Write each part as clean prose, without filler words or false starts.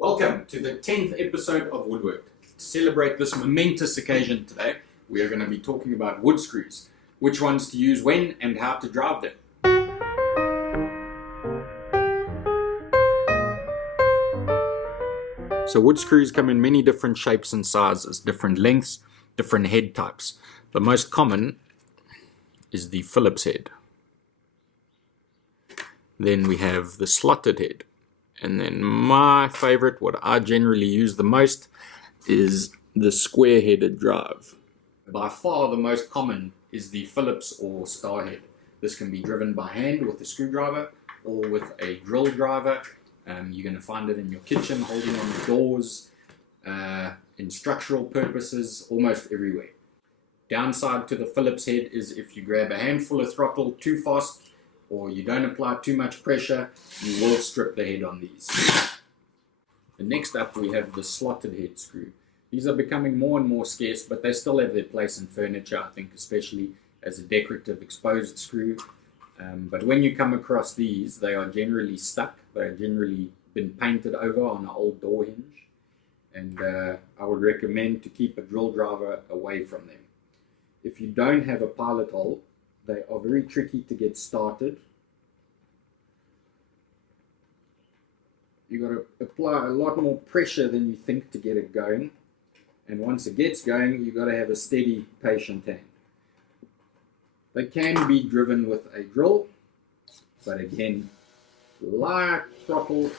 Welcome to the 10th episode of Woodwork. To celebrate this momentous occasion today, we are going to be talking about wood screws, which ones to use when and how to drive them. So wood screws come in many different shapes and sizes, different lengths, different head types. The most common is the Phillips head. Then we have the slotted head. And then my favorite, what I generally use the most, is the square-headed drive. By far the most common is the Phillips or star head. This can be driven by hand with a screwdriver or with a drill driver. You're going to find it in your kitchen, holding on the doors, in structural purposes, almost everywhere. Downside to the Phillips head is if you grab a handful of throttle too fast or you don't apply too much pressure, you will strip the head on these. And next up we have the slotted head screw. These are becoming more and more scarce, but they still have their place in furniture, I think, especially as a decorative exposed screw. But when you come across these, they are generally stuck. They're generally been painted over on an old door hinge. And I would recommend to keep a drill driver away from them. If you don't have a pilot hole, they are very tricky to get started. You've got to apply a lot more pressure than you think to get it going. And once it gets going, you've got to have a steady, patient hand. They can be driven with a drill, but again, light throttle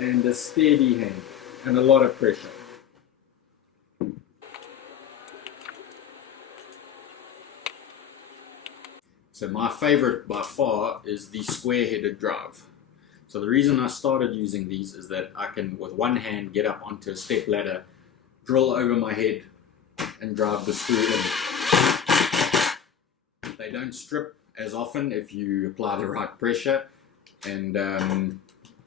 and a steady hand and a lot of pressure. So my favorite by far is the square-headed drive. So the reason I started using these is that I can, with one hand, get up onto a step ladder, drill over my head, and drive the screw in. They don't strip as often if you apply the right pressure, and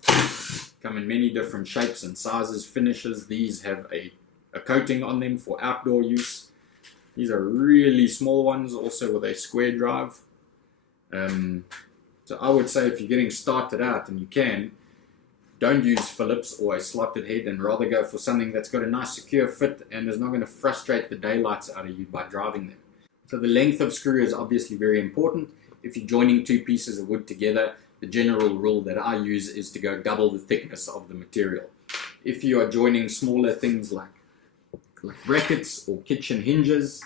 come in many different shapes and sizes, finishes. These have a coating on them for outdoor use. These are really small ones, also with a square drive. So I would say if you're getting started out and you can, don't use Phillips or a slotted head and rather go for something that's got a nice secure fit and is not going to frustrate the daylights out of you by driving them. So the length of screw is obviously very important. If you're joining two pieces of wood together, the general rule that I use is to go double the thickness of the material. If you are joining smaller things like brackets or kitchen hinges,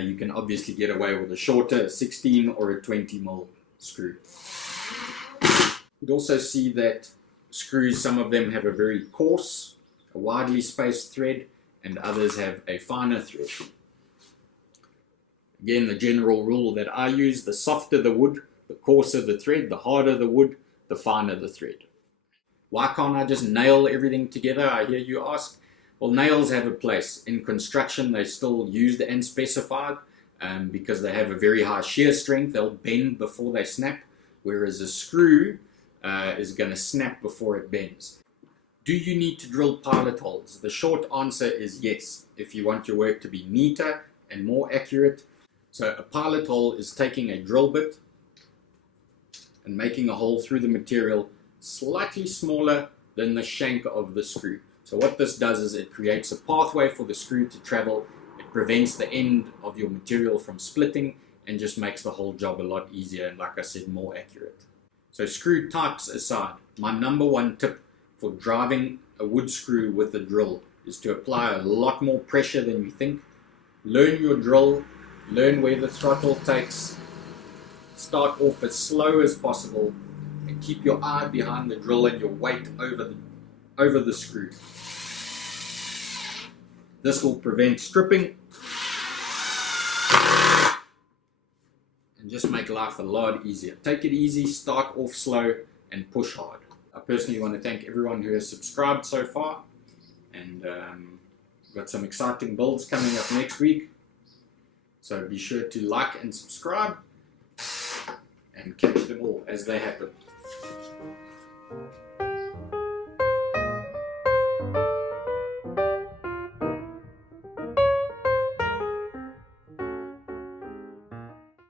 you can obviously get away with a shorter 16 or a 20mm screw. You'd also see that screws, some of them have a very coarse, a widely spaced thread, and others have a finer thread. Again, the general rule that I use, the softer the wood, the coarser the thread, the harder the wood, the finer the thread. Why can't I just nail everything together, I hear you ask? Well, nails have a place. In construction, they're still used and specified because they have a very high shear strength. They'll bend before they snap, whereas a screw is going to snap before it bends. Do you need to drill pilot holes? The short answer is yes, if you want your work to be neater and more accurate. So a pilot hole is taking a drill bit and making a hole through the material slightly smaller than the shank of the screw. So what this does is it creates a pathway for the screw to travel. It prevents the end of your material from splitting and just makes the whole job a lot easier and, like I said, more accurate. So screw types aside, my number one tip for driving a wood screw with a drill is to apply a lot more pressure than you think. Learn your drill, learn where the throttle takes, start off as slow as possible, and keep your eye behind the drill and your weight over the screw. This will prevent stripping and just make life a lot easier. Take it easy, start off slow, and push hard. I personally want to thank everyone who has subscribed so far, and got some exciting builds coming up next week. So be sure to like and subscribe and catch them all as they happen.